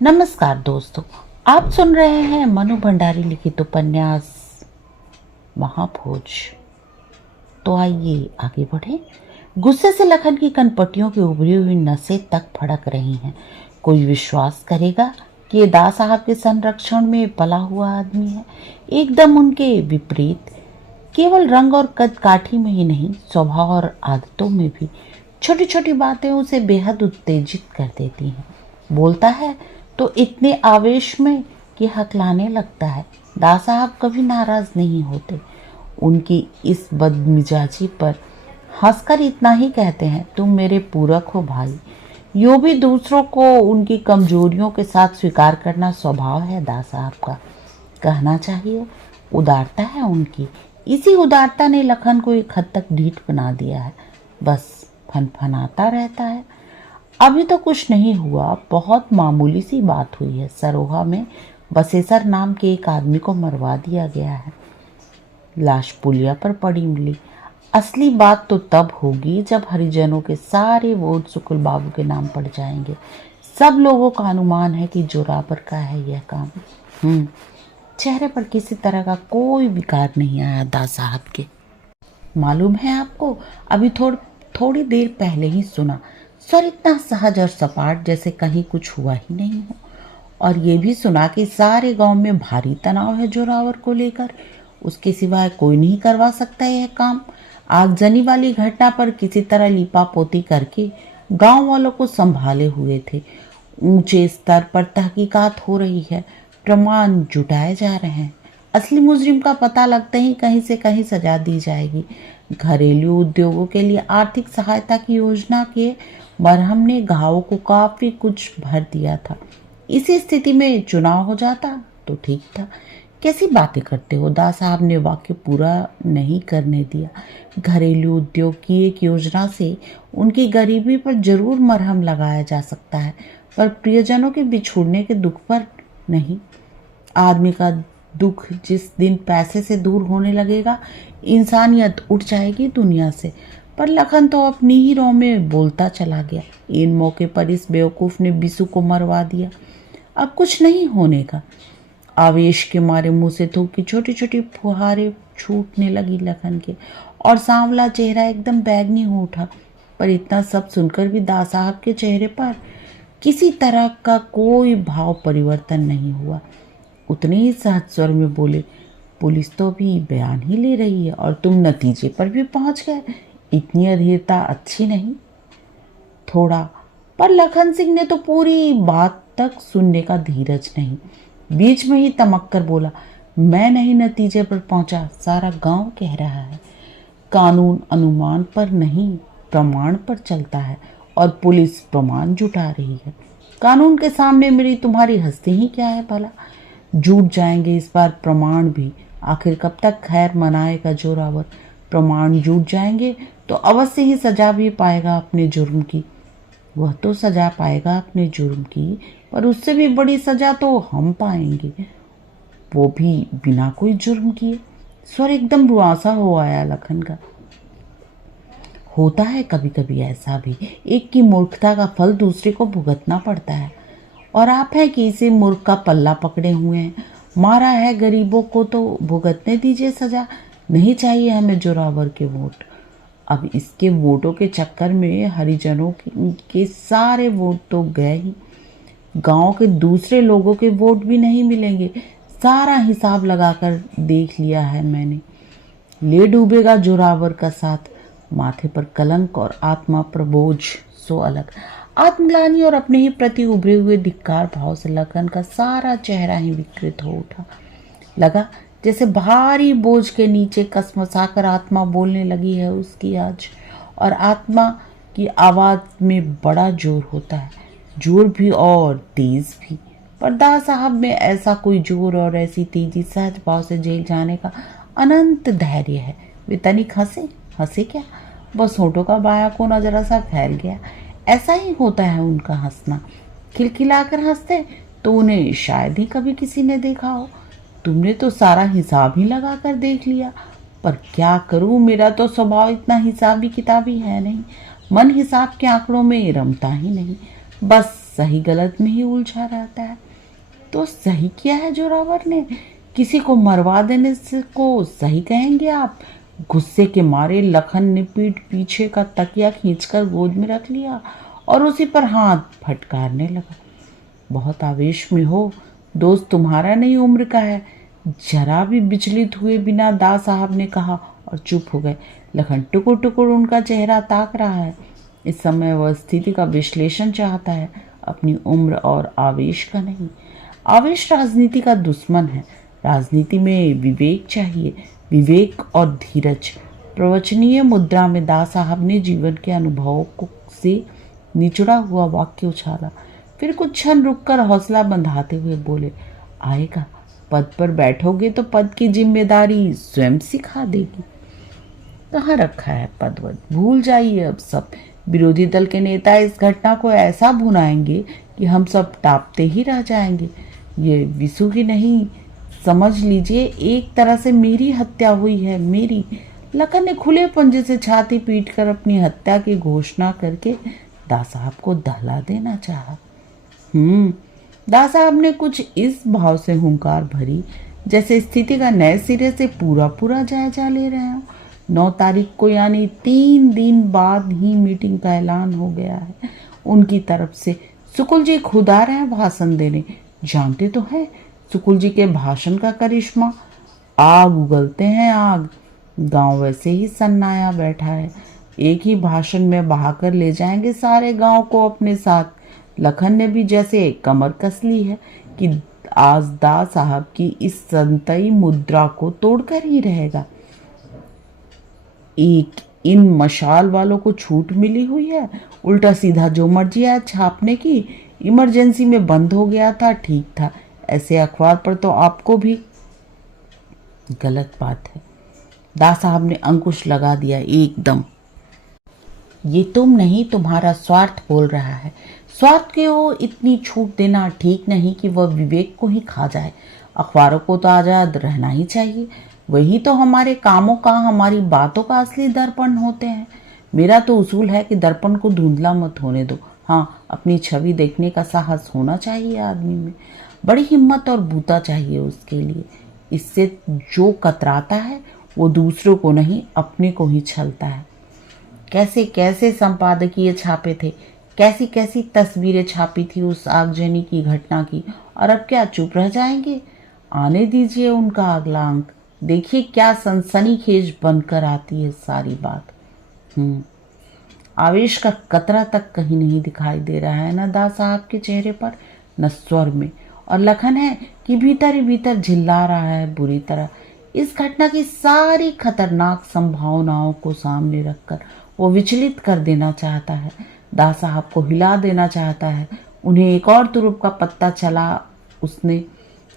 नमस्कार दोस्तों, आप सुन रहे हैं मनु भंडारी लिखित उपन्यास महाभोज। तो आइए आगे बढ़े। गुस्से से लखन की कनपटियों की उभरी हुई नसें तक फड़क रही हैं। कोई विश्वास करेगा कि ये दास साहब के संरक्षण में पला हुआ आदमी है? एकदम उनके विपरीत। केवल रंग और कद काठी में ही नहीं, स्वभाव और आदतों में भी छोटी छोटी बातें उसे बेहद उत्तेजित कर देती हैं। बोलता है तो इतने आवेश में कि हकलाने लगता है। दास साहब कभी नाराज नहीं होते। उनकी इस बदमिजाजी पर हंसकर इतना ही कहते हैं, तुम मेरे पूरक हो भाई। यूं भी दूसरों को उनकी कमजोरियों के साथ स्वीकार करना स्वभाव है दास साहब का। कहना चाहिए उदारता है उनकी। इसी उदारता ने लखन को एक हद तक ढीठ बना दिया है। बस फनफनाता रहता है। अभी तो कुछ नहीं हुआ, बहुत मामूली सी बात हुई है। सरोहा में बसेसर नाम के एक आदमी को मरवा दिया गया है। लाश पुलिया पर पड़ी मिली। असली बात तो तब होगी जब हरिजनों के सारे वोट शुक्ल बाबू के नाम पड़ जाएंगे। सब लोगों का अनुमान है कि जोरावर का है यह काम। चेहरे पर किसी तरह का कोई विकार नहीं आया दास साहब के। मालूम है आपको, अभी थोड़ी देर पहले ही सुना। स्वर इतना सहज और सपाट जैसे कहीं कुछ हुआ ही नहीं हो। और ये भी सुना कि सारे गांव में भारी तनाव है जोरावर को लेकर। उसके सिवाय कोई नहीं करवा सकता यह काम। आगजनी वाली घटना पर किसी तरह लीपापोती करके गांव वालों को संभाले हुए थे। ऊंचे स्तर पर तहकीकात हो रही है, प्रमाण जुटाए जा रहे हैं। असली मुजरिम का पता लगते ही कहीं से कहीं सजा दी जाएगी। घरेलू उद्योगों के लिए आर्थिक सहायता की योजना के मरहम ने घावों को काफी कुछ भर दिया था। इसी स्थिति में चुनाव हो जाता तो ठीक था। कैसी बातें करते हो? दास साहब ने वाक्य पूरा नहीं करने दिया। घरेलू उद्योग की एक योजना से उनकी गरीबी पर जरूर मरहम लगाया जा सकता है, पर प्रियजनों के बिछुड़ने के दुख पर नहीं। आदमी का दुख जिस दिन पैसे से दूर होने लगेगा, इंसानियत उठ जाएगी दुनिया से। पर लखन तो अपनी ही रौ में बोलता चला गया। इन मौके पर इस बेवकूफ ने बिसु को मरवा दिया। अब कुछ नहीं होने का। आवेश के मारे मुंह से थूक की छोटी छोटी फुहारें छूटने लगी लखन के, और सांवला चेहरा एकदम बैगनी हो उठा। पर इतना सब सुनकर भी दास साहब के चेहरे पर किसी तरह का कोई भाव परिवर्तन नहीं हुआ। उतने ही सहज स्वर में बोले, पुलिस तो अभी बयान ही ले रही है और तुम नतीजे पर भी पहुंच गए। इतनी अधीरता अच्छी नहीं। थोड़ा। पर लखन सिंह ने तो पूरी बात तक सुनने का धीरज नहीं। बीच में ही तमक कर बोला, मैं नहीं नतीजे पर पहुंचा, सारा गांव कह रहा है। कानून अनुमान पर नहीं, प्रमाण पर चलता है और पुलिस प्रमाण जुटा रही है। कानून के सामने मेरी तुम्हारी हस्ती ही क्या है भला? जुट जाएंगे इस बार प्रमाण भी। आखिर कब तक खैर मनाएगा जोरावर? प्रमाण जुट जाएंगे तो अवश्य ही सजा भी पाएगा अपने जुर्म की। वह तो सजा पाएगा अपने जुर्म की, पर उससे भी बड़ी सजा तो हम पाएंगे, वो भी बिना कोई जुर्म किए। स्वर एकदम रुआसा हो आया लखन का। होता है कभी कभी ऐसा भी, एक की मूर्खता का फल दूसरे को भुगतना पड़ता है। और आप है कि इसी मूर्ख का पल्ला पकड़े हुए हैं। मारा है गरीबों को तो भुगतने दीजिए सजा। नहीं चाहिए हमें जोरावर के वोट। अब इसके वोटों के चक्कर में हरिजनों के सारे वोट तो गए ही। गांव के दूसरे लोगों के वोट भी नहीं मिलेंगे। सारा हिसाब लगाकर देख लिया है मैंने। ले डूबेगा जोरावर का साथ। माथे पर कलंक और आत्मा पर बोझ सो अलग। आत्मग्लानि और अपने ही प्रति उभरे हुए धिक्कार भाव से लखन का सारा चेहरा ही विकृत हो उठा। लगा जैसे भारी बोझ के नीचे कसमसाकर आत्मा बोलने लगी है उसकी आज। और आत्मा की आवाज में बड़ा जोर होता है, जोर भी और तेज भी। पर दास साहब में ऐसा कोई जोर और ऐसी तेजी सहज भाव से जेल जाने का अनंत धैर्य है। वे तनिक हंसे क्या? बस होठों का बायां कोना जरा सा फैल गया। ऐसा ही होता है उनका हंसना। खिलखिलाकर हंसते तो उन्हें शायद ही कभी किसी ने देखा हो। तुमने तो सारा हिसाब ही लगा कर देख लिया। पर क्या करूं, मेरा तो स्वभाव इतना हिसाबी किताबी है नहीं। मन हिसाब के आंकड़ों में रमता ही नहीं। बस सही गलत में ही उलझा रहता है। तो सही किया है जोरावर ने, किसी को मरवा देने से को सही कहेंगे आप? गुस्से के मारे लखन ने पीठ पीछे का तकिया खींचकर गोद में रख लिया और उसी पर हाथ फटकारने लगा। बहुत आवेश में हो, दोस्त तुम्हारा नहीं उम्र का है, जरा भी विचलित हुए बिना दा साहब ने कहा और चुप हो गए। लखन टुकुर टुकुर उनका चेहरा ताक रहा है। इस समय वह स्थिति का विश्लेषण चाहता है, अपनी उम्र और आवेश का नहीं। आवेश राजनीति का दुश्मन है। राजनीति में विवेक चाहिए, विवेक और धीरज। प्रवचनीय मुद्रा में दा साहब ने जीवन के अनुभवों को से निचुड़ा हुआ वाक्य उछाला। फिर कुछ क्षण रुककर हौसला बंधाते हुए बोले, आएगा, पद पर बैठोगे तो पद की जिम्मेदारी स्वयं सिखा देगी। कहाँ रखा है पद वद, भूल जाइए अब सब। विरोधी दल के नेता इस घटना को ऐसा भुनाएंगे कि हम सब टापते ही रह जाएंगे। ये विसु ही नहीं, समझ लीजिए एक तरह से मेरी हत्या हुई है, मेरी। लखन ने खुले पंजे से छाती पीटकर अपनी हत्या की घोषणा करके दा साहब को दहला देना चाहा। दा साहब ने कुछ इस भाव से हुंकार भरी जैसे स्थिति का नए सिरे से पूरा पूरा जायजा ले रहे हो। 9 तारीख को यानी 3 दिन बाद ही मीटिंग का ऐलान हो गया है उनकी तरफ से। सुकुल जी खुद आ रहे हैं भाषण देने। जानते तो हैं सुकुल जी के भाषण का करिश्मा, आग उगलते हैं आग। गांव वैसे ही सन्नाया बैठा है, एक ही भाषण में बहाकर ले जाएंगे सारे गांव को अपने साथ। लखन ने भी जैसे कमर कस ली है कि आज दा साहब की इस संतई मुद्रा को तोड़कर ही रहेगा। एक इन मशाल वालों को छूट मिली हुई है, उल्टा सीधा जो मर्जी है छापने की। इमरजेंसी में बंद हो गया था, ठीक था, ऐसे अखबार पर तो आपको भी। गलत बात है, दा साहब ने अंकुश लगा दिया एकदम। ये तुम नहीं, तुम्हारा स्वार्थ बोल रहा है। स्वार्थ को इतनी छूट देना ठीक नहीं कि वह विवेक को ही खा जाए। अखबारों को तो आज़ाद रहना ही चाहिए, वही तो हमारे कामों का, हमारी बातों का असली दर्पण होते हैं। मेरा तो उसूल है कि दर्पण को धुंधला मत होने दो। हाँ, अपनी छवि देखने का साहस होना चाहिए आदमी में, बड़ी हिम्मत और बूता चाहिए उसके लिए। इससे जो कतराता है वो दूसरों को नहीं, अपने को ही छलता है। कैसे कैसे संपादकीय छापे थे, कैसी कैसी तस्वीरें छापी थी उस आगजनी की घटना की, और अब क्या चुप रह जाएंगे? आने दीजिए उनका अगला अंक, देखिए क्या सनसनीखेज बनकर आती है सारी बात। आवेश का कतरा तक कहीं नहीं दिखाई दे रहा है, न दा साहब के चेहरे पर, न स्वर में। और लखन है कि भीतर ही भीतर झिल्ला रहा है बुरी तरह। इस घटना की सारी खतरनाक संभावनाओं को सामने रखकर वो विचलित कर देना चाहता है, दा साहब को हिला देना चाहता है। उन्हें एक और तुरुप का पत्ता चला उसने।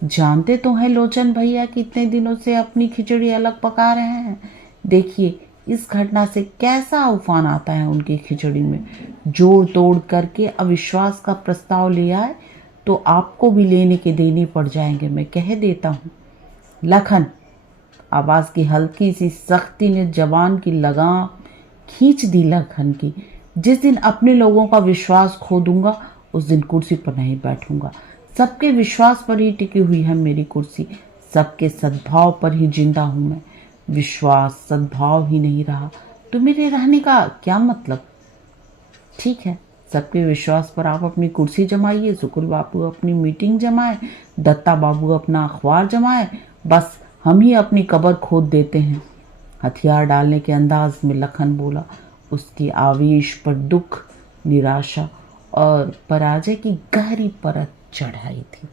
जानते तो हैं लोचन भैया कितने दिनों से अपनी खिचड़ी अलग पका रहे हैं। देखिए इस घटना से कैसा उफान आता है उनकी खिचड़ी में। जोड़ तोड़ करके अविश्वास का प्रस्ताव ले आए तो आपको भी लेने के देने पड़ जाएंगे, मैं कह देता हूँ। लखन, आवाज़ की हल्की सी सख्ती ने जबान की लगाम खींच दी लखन की। जिस दिन अपने लोगों का विश्वास खो दूंगा उस दिन कुर्सी पर नहीं बैठूंगा। सबके विश्वास पर ही टिकी हुई है मेरी कुर्सी, सबके सद्भाव पर ही जिंदा हूं मैं। विश्वास सद्भाव ही नहीं रहा तो मेरे रहने का क्या मतलब? ठीक है, सबके विश्वास पर आप अपनी कुर्सी जमाइए, सुकुल बाबू अपनी मीटिंग जमाए, दत्ता बाबू अपना अखबार जमाए, बस हम ही अपनी कब्र खोद देते हैं। हथियार डालने के अंदाज में लखन बोला। उसकी आवेश पर दुख, निराशा और पराजय की गहरी परत चढ़ाई थी।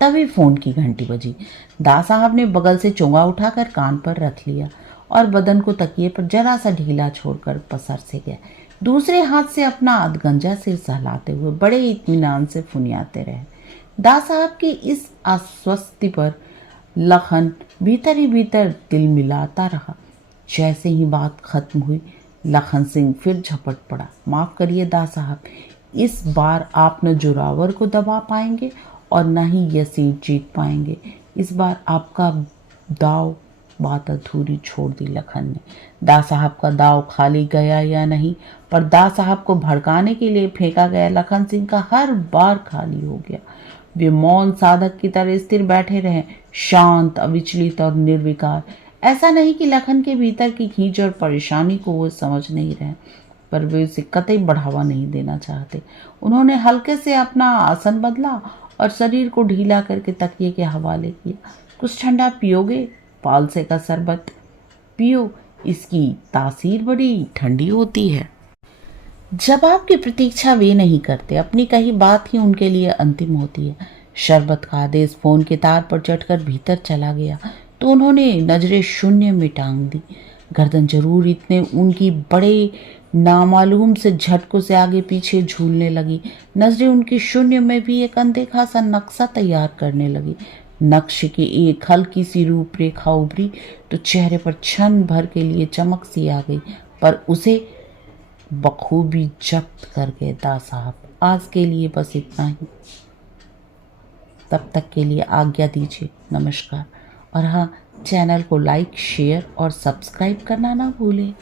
तभी फोन की घंटी बजी। दा साहब ने बगल से चोंगा उठाकर कान पर रख लिया और बदन को तकिए पर जरा सा ढीला छोड़कर पसर से गया। दूसरे हाथ से अपना अधगंजा सिर सहलाते हुए बड़े इत्मीनान से फुनियाते रहे। दा साहब की इस आश्वस्ति पर लखन भीतर ही भीतर दिल मिलाता रहा। जैसे ही बात खत्म हुई लखन सिंह फिर झपट पड़ा। माफ करिए दा साहब, इस बार आप न जोरावर को दबा पाएंगे और न ही यह सीट जीत पाएंगे। इस बार आपका दाव बात अधूरी छोड़ दी लखन ने। दा साहब का दाव खाली गया या नहीं, पर दा साहब को भड़काने के लिए फेंका गया लखन सिंह का हर बार खाली हो गया। वे मौन साधक की तरह स्थिर बैठे रहे, शांत, अविचलित और निर्विकार। ऐसा नहीं कि लखन के भीतर की खींच और परेशानी को वो समझ नहीं रहे, पर वे उसे कतई बढ़ावा नहीं देना चाहते। उन्होंने हल्के से अपना आसन बदला और शरीर को ढीला करके तकिए के हवाले किया। कुछ ठंडा पियोगे? पालसे का शरबत पियो, इसकी तासीर बड़ी ठंडी होती है। जवाब की प्रतीक्षा वे नहीं करते, अपनी कही बात ही उनके लिए अंतिम होती है। शरबत का आदेश फोन के तार पर चढ़कर भीतर चला गया तो उन्होंने नजरें शून्य में टांग दी। गर्दन जरूर इतने उनकी बड़े नामालूम से झटकों से आगे पीछे झूलने लगी। नजरें उनकी शून्य में भी एक अनदेखा सा नक्शा तैयार करने लगी। नक्शे की एक हल्की सी रूपरेखा उभरी तो चेहरे पर क्षण भर के लिए चमक सी आ गई, पर उसे बखूबी जब्त कर गए दा साहब। आज के लिए बस इतना ही। तब तक के लिए आज्ञा दीजिए। नमस्कार। और हाँ, चैनल को लाइक, शेयर और सब्सक्राइब करना ना भूलें।